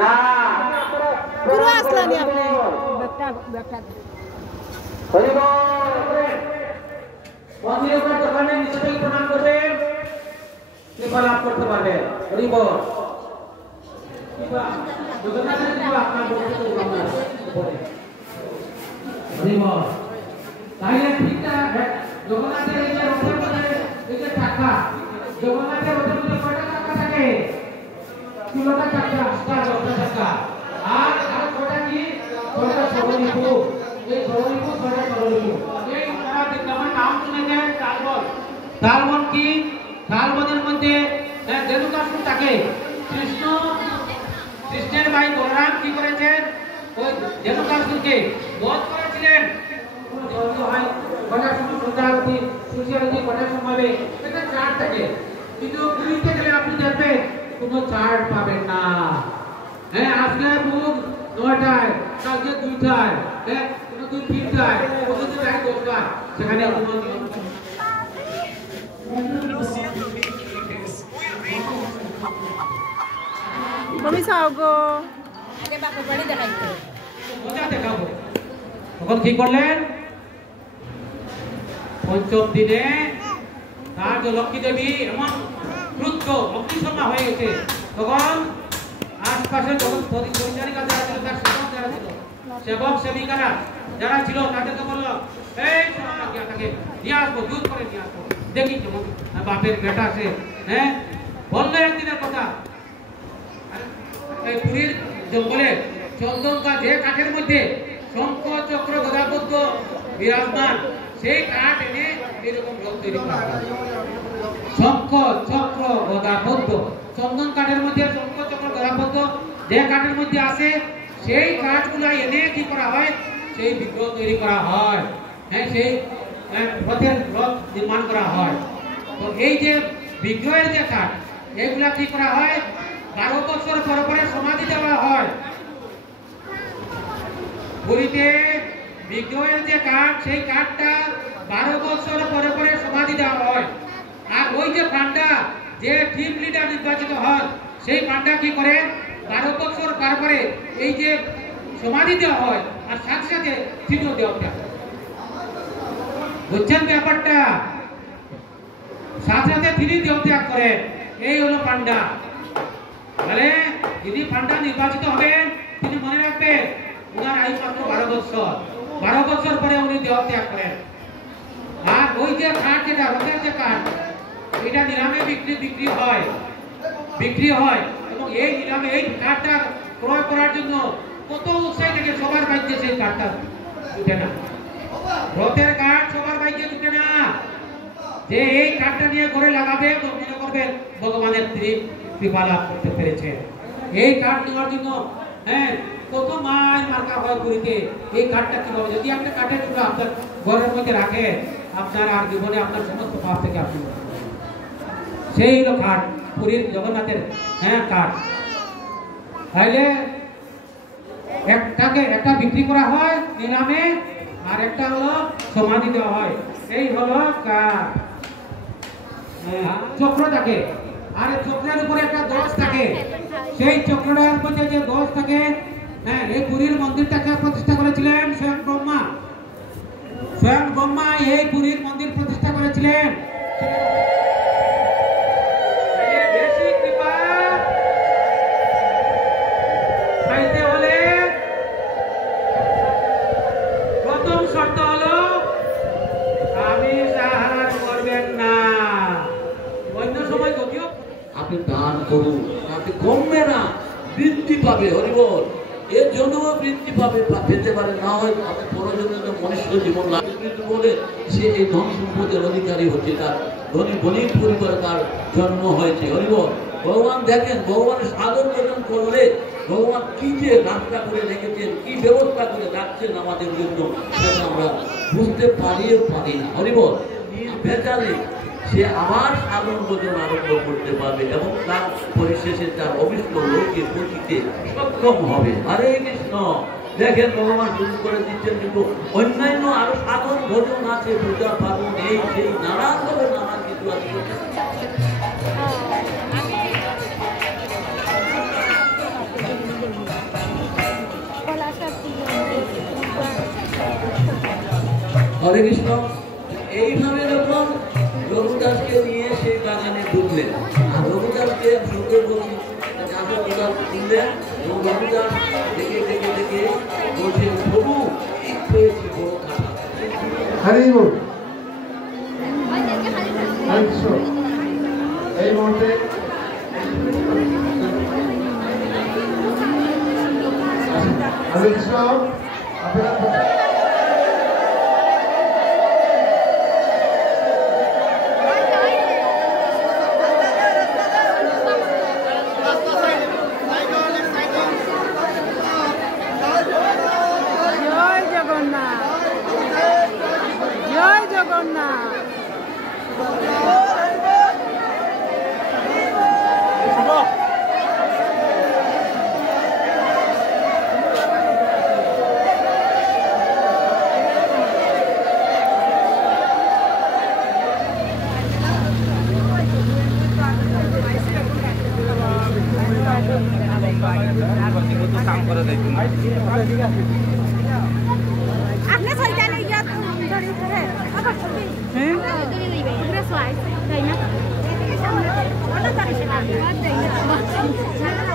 না গুরু আসলানি আপনি মন্দিরের উপর দোকানে নিচে থেকে প্রণাম করবেন, কৃপা লাভ করতে পারবেন। হরি বল। জগন্নাথের কৃপা আপনার বক্তব্য উপরে। হরি বল। তাহলে ঠিকঠাক জগন্নাথের এই যে রথের মধ্যে এই যে চাকা, জগন্নাথের রথের মধ্যে কয়টা চাকা থাকে? 16টা চাকা, 8টা চাকা। আর কয়টা কি? 6টা সরলিপু। এই সরলিপু 6টা সরলিপু। এই আমার নাম শুনেছেন তালবন। তালবন কি? তালবনের মধ্যে রেণুকাসুর থাকে। কৃষ্ণের ভাই বলরাম কি করেছেন? ওই রেণুকাসুরকে বধ করেছিলেন। কটা শুধু সন্ধ্যারতি সূর্যারতি কটার সময় একটা চার্ট থাকে, কিন্তু পুরীতে গেলে আপনি দেখবেন কোনো চার্ট পাবেন না। হ্যাঁ, আজকে বুক 9টায়, কালকে 2টায়, হ্যাঁ কোনো 3টায়, কোনো 10টায়, সেখানে তুমি চাও গো আগে বাপের বাড়ি দেখাইতে মজা দেখাবো। তখন কি করলেন? পঞ্চম দিনে তার যে লক্ষ্মী দেবী এমন ক্রুদ্ধ অগ্নিশর্মা হয়ে গেছে, তখন আশপাশে যখন পরিচারিকা যারা ছিল, তার সেবক যারা ছিল, সেবক সেবিকারা যারা ছিল, তাদেরকে বললো এই তাকে নিয়ে আসবো, জোর করে নিয়ে আসবো, দেখি কেমন বাপের বেটা আছে। হ্যাঁ, বললো একদিনের কথা। এই পুরীর জঙ্গলে চন্দন গাছ, যে কাঠের মধ্যে শঙ্খ চক্র গদা পদ্ম বিরাজমান, সেই কাঠ এনে এরকম রথ তৈরি করা হয়। শঙ্খ চক্র গদা পদ্ম, চন্দন কাঠের মধ্যে শঙ্খ চক্র গদা পদ্ম যে কাঠের মধ্যে আছে, সেই কাঠগুলা এনে কি করা হয়? সেই বিগ্রহ তৈরি করা হয়। হ্যাঁ, সেই রথের রথ নির্মাণ করা হয়। তো এই যে বিগ্রহের যে কাঠ, এগুলা কি করা হয়? 12 বছর পর পরে সমাধি দেওয়া হয়। পুরীতে বিগ্রহের যে কাঠ, সেই কাঠটা 12 বছর পরে পরে সমাধি দেওয়া হয়। আর ওই যে পান্ডা, যে টিম লিডার নির্বাচিত হয়, সেই পান্ডা কি করে? 12 বছর পর পরে এই যে সমাধি দেওয়া হয়, আর সাথে সাথে চিহ্ন দেওয়া হয়। বুঝছেন ব্যাপারটা? সাথে সাথে তিনি দেহ ত্যাগ করেন। এই হলো পান্ডা। তাহলে যিনি পান্ডা নির্বাচিত হবেন, তিনি মনে রাখবেন উনার আয়ু মাত্র 12 বছর। 12 বছর পরে উনি দেহ ত্যাগ করেন। আর ওই যে কাঠ, যেটা রথের যে কাঠ, এটা নিলামে বিক্রি হয়। এবং এই নিলামে এই কাঠটা ক্রয় করার জন্য কত উৎসাহ থেকে সবার ভাগ্যে সেই কাঠটা উঠে না। রথের কাঠ সবার ভাগ্যে উঠে না। যে এই কাঠটা নিয়ে ঘরে লাগাবে, মনে করবেন ভগবানের কৃপা লাভ করতে পেরেছে। এই কাঠ নেওয়ার জন্য হ্যাঁ কত মাইল মার্কা হয় পুরীতে। এই কাঠটা কিভাবে, যদি একটা কাঠের টুকরা আপনার ঘরের মধ্যে রাখে, আপনার আর জীবনে আপনার সমস্ত পাপ থেকে আপনি, সেই হলো কাঠ, পুরীর জগন্নাথের কাঠ। তাইলে একটা বিক্রি করা হয় নিলামে, আর একটা হলো সমাধি দেওয়া হয়। এই হলো কাঠ। চক্র থাকে, আর চক্রের উপরে একটা ধ্বজ থাকে। সেই চক্রটার মধ্যে যে ধ্বজ থাকে, হ্যাঁ, এই পুরীর মন্দিরটাকে প্রতিষ্ঠা করেছিলেন স্বয়ং ব্রহ্মা। স্বয়ং ব্রহ্মা এই পুরীর মন্দির প্রতিষ্ঠা করেছিলেন। বেশি কৃপা পাইতে হলে প্রথম শর্ত হলো আমিষ আহার করবেন না। অন্য সময় যদিও আপনি দান করুন, তাতে কমবে না, বৃদ্ধি পাবে। হরিবল। এর জন্য বৃদ্ধি পাবে, পেতে পারে, না হয় আপনি পরজনের মনুষ্য জীবন লাভ বলে সে এই ধন সম্পদের অধিকারী হচ্ছে, তার ধনী বণিক পরিবারে তার জন্ম হয়েছে। হরিবল। ভগবান দেখেন, ভগবানের সাধন ভোজন করলে ভগবান কি যে রাস্তা করে রেখেছেন, কি ব্যবস্থা করে রাখছেন আমাদের জন্য, সেটা আমরা বুঝতে পারিও পারি না। হরিবল। নির্ভেজালে সে আবার সাধন ভোজন আরম্ভ করতে পারবে এবং তার পরিশেষে তার অভিষ্ট লোকে পৌঁছিতে সক্ষম হবে। হরে কৃষ্ণ। দেখেন, ভগবান শুরু করে দিচ্ছেন, কিন্তু অন্যান্য আরো সাধন ভোজন আছে, পূজা পালন, এই সেই নানান কিছু আছে। হরে কৃষ্ণ। এইভাবে যখন রঘুদাসকে নিয়ে সেই বাগানে ঢুকলেন, আর রঘুদাসকে ঢুকে বলছি কাজে রঘুদাস তুললেন এবং রঘুদাস দেখে দেখে দেখে বলছে প্রভু ঠিক পেয়েছি বড় খাটা। হরি বল। এই মুহূর্তে হরে কৃষ্ণ আপনারা आपने सही जाने या तो थोड़ी है अब छोटी हैं पूरा स्वाइस है ना और तो तारीफ है